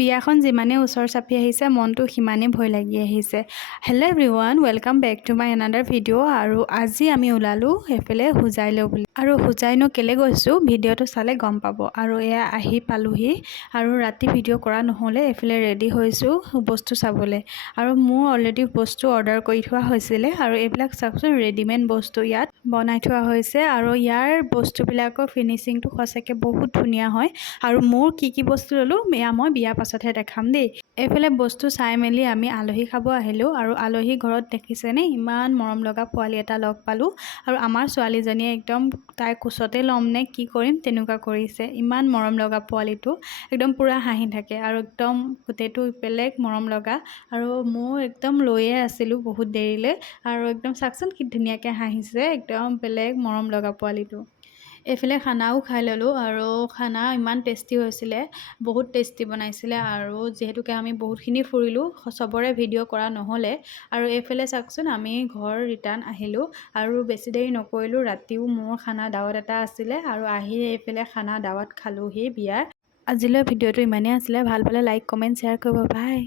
বিয়াখন যিমানে ওচৰ চাপি আহিছে মনটো সিমানে ভয় লাগি আহিছে। Hello' everyone, welcome back to my another video'. আৰু আজি আমি ওলালোঁ সেইফালে হোজাইলৈ বুলি। আৰু হোজাইনো কেলৈ গৈছোঁ ভিডিঅ'টো চালে গম পাব। আৰু এয়া আহি পালোহি আৰু ৰাতি ভিডিঅ' কৰা নহ'লে এইফালে ৰেডি হৈছোঁ বস্তু চাবলৈ। আৰু মোৰ অলৰেডি বস্তু অৰ্ডাৰ কৰি থোৱা হৈছিলে। আৰু এইবিলাক চাওকচোন ৰেডিমেড বস্তু ইয়াত বনাই থোৱা হৈছে। আৰু ইয়াৰ বস্তুবিলাকৰ ফিনিচিংটো সঁচাকৈ বহুত ধুনীয়া হয়। আৰু মোৰ কি বস্তু ল'লোঁ এয়া মই বিয়াৰ পাছতহে দেখাম দেই। এইফালে বস্তু চাই মেলি আমি আলহী খাব আহিলোঁ। আৰু আলহী ঘৰত দেখিছেনে ইমান মৰম লগা পোৱালি এটা লগ পালোঁ। আৰু আমাৰ ছোৱালীজনীয়ে একদম তাইৰ কোচতে ল'ম নে কি কৰিম তেনেকুৱা কৰিছে। ইমান মৰম লগা পোৱালিটো একদম পূৰা হাঁহি থাকে আৰু একদম গোটেইটো বেলেগ মৰম লগা। আৰু মোৰ একদম লৈয়ে আছিলোঁ বহুত দেৰিলৈ। আৰু একদম চাওকচোন কি ধুনীয়াকৈ হাঁহিছে, একদম বেলেগ মৰম লগা পোৱালিটো। এইফালে খানাও খাই ল'লোঁ আৰু খানা ইমান টেষ্টি হৈছিলে, বহুত টেষ্টি বনাইছিলে। আৰু যিহেতুকে আমি বহুতখিনি ফুৰিলোঁ চবৰে ভিডিঅ' কৰা নহ'লে। আৰু এইফালে চাওকচোন আমি ঘৰ ৰিটাৰ্ণ আহিলোঁ আৰু বেছি দেৰি নকৰিলোঁ। ৰাতিও মোৰ খানা দাৱত এটা আছিলে আৰু আহি এইফালে খানা দাৱত খালোঁহি বিয়াৰ। আজিলৈ ভিডিঅ'টো ইমানেই আছিলে, ভাল পালে লাইক কমেণ্ট শ্বেয়াৰ কৰিব, বাই।